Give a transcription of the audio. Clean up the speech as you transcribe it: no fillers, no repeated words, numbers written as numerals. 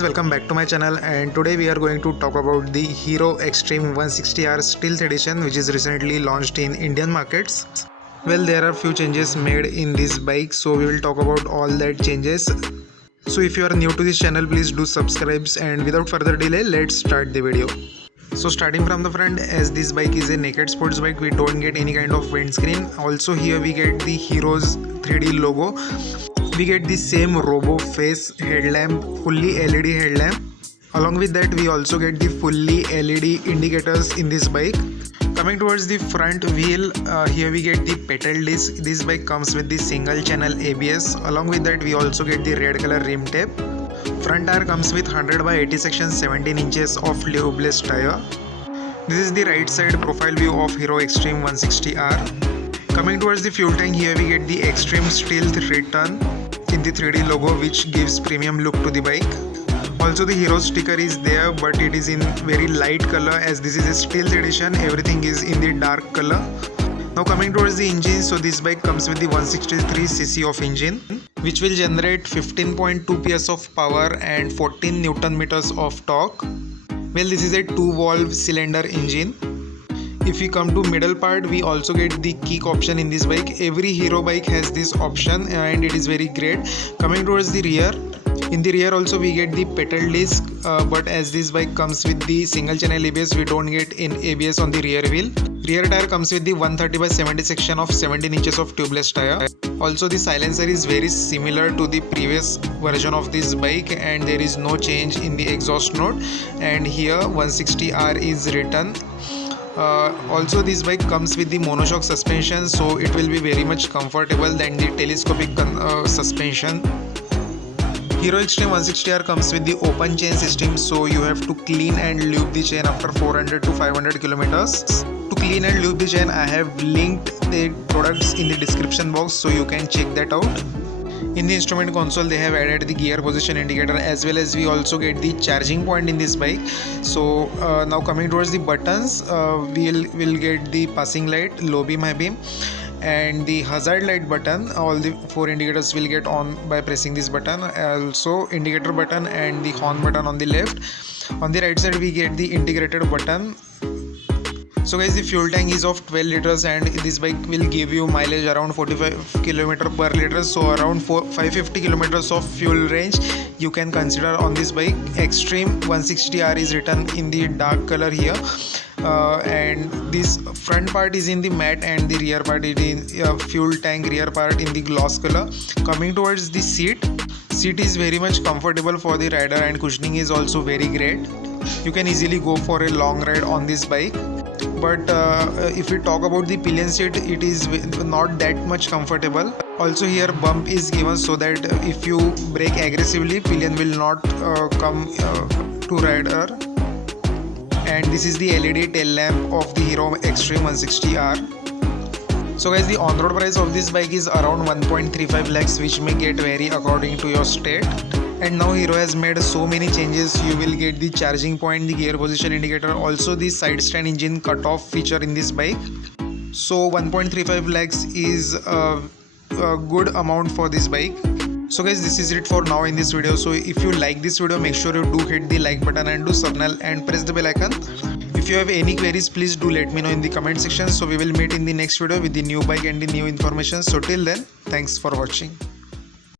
guys, welcome back to my channel, and today we are going to talk about the Hero Xtreme 160R Stealth Edition, which is recently launched in Indian markets. Well, there are few changes made in this bike, so we will talk about all that changes. So if you are new to this channel, please do subscribe, and without further delay, let's start the video. So starting from the front, as this bike is a naked sports bike, we don't get any kind of windscreen. Also here we get the Hero's 3D logo. We get the same robo face headlamp, fully LED headlamp. Along with that, we also get the fully LED indicators in this bike. Coming towards the front wheel, here we get the pedal disc. This bike comes with the single channel ABS. Along with that, we also get the red color rim tape. Front tire comes with 100 by 80 section 17 inches of tubeless tire. This is the right side profile view of Hero Xtreme 160R. Coming towards the fuel tank, here we get the Xtreme Stealth return in the 3D logo, which gives premium look to the bike. Also the Hero sticker is there, but it is in very light color, as this is a Stealth edition. Everything is in the dark color. Now coming towards the engine, so this bike comes with the 163cc of engine, which will generate 15.2 PS of power and 14 Newton meters of torque. Well, this is a 2-valve cylinder engine. If we come to middle part, we also get the kick option in this bike. Every Hero bike has this option and it is very great. Coming towards the rear, in the rear also we get the pedal disc, but as this bike comes with the single channel ABS, we don't get in ABS on the rear wheel. Rear tire comes with the 130 by 70 section of 17 inches of tubeless tire. Also the silencer is very similar to the previous version of this bike, and there is no change in the exhaust note. And here 160R is written. Also this bike comes with the monoshock suspension, so it will be very much comfortable than the telescopic suspension. Hero Xtreme 160R comes with the open chain system, so you have to clean and lube the chain after 400 to 500 kilometers. To clean and lube the chain, I have linked the products in the description box, so you can check that out. In the instrument console, they have added the gear position indicator, as well as we also get the charging point in this bike. So now coming towards the buttons, we'll get the passing light, low beam, high beam, and the hazard light button. All the 4 indicators will get on by pressing this button. Also indicator button and the horn button on the left. On the right side we get the integrated button. So guys, the fuel tank is of 12 liters and this bike will give you mileage around 45 km per liter, so around 550 kilometers of fuel range you can consider on this bike. Xtreme 160R is written in the dark color here, and this front part is in the matte and the rear part is in fuel tank rear part in the gloss color. Coming towards the seat is very much comfortable for the rider, and cushioning is also very great. You can easily go for a long ride on this bike. But if we talk about the pillion seat, it is not that much comfortable. Also here bump is given so that if you brake aggressively, pillion will not come to rider. And this is the LED tail lamp of the Hero Xtreme 160R. So guys, the on-road price of this bike is around 1.35 lakhs, which may get vary according to your state. And now Hero has made so many changes. You will get the charging point, the gear position indicator, also the side stand engine cutoff feature in this bike. So 1.35 lakhs is a good amount for this bike. So guys, this is it for now in this video. So if you like this video, make sure you do hit the like button and do subscribe and press the bell icon. If you have any queries, please do let me know in the comment section. So we will meet in the next video with the new bike and the new information. So till then, thanks for watching.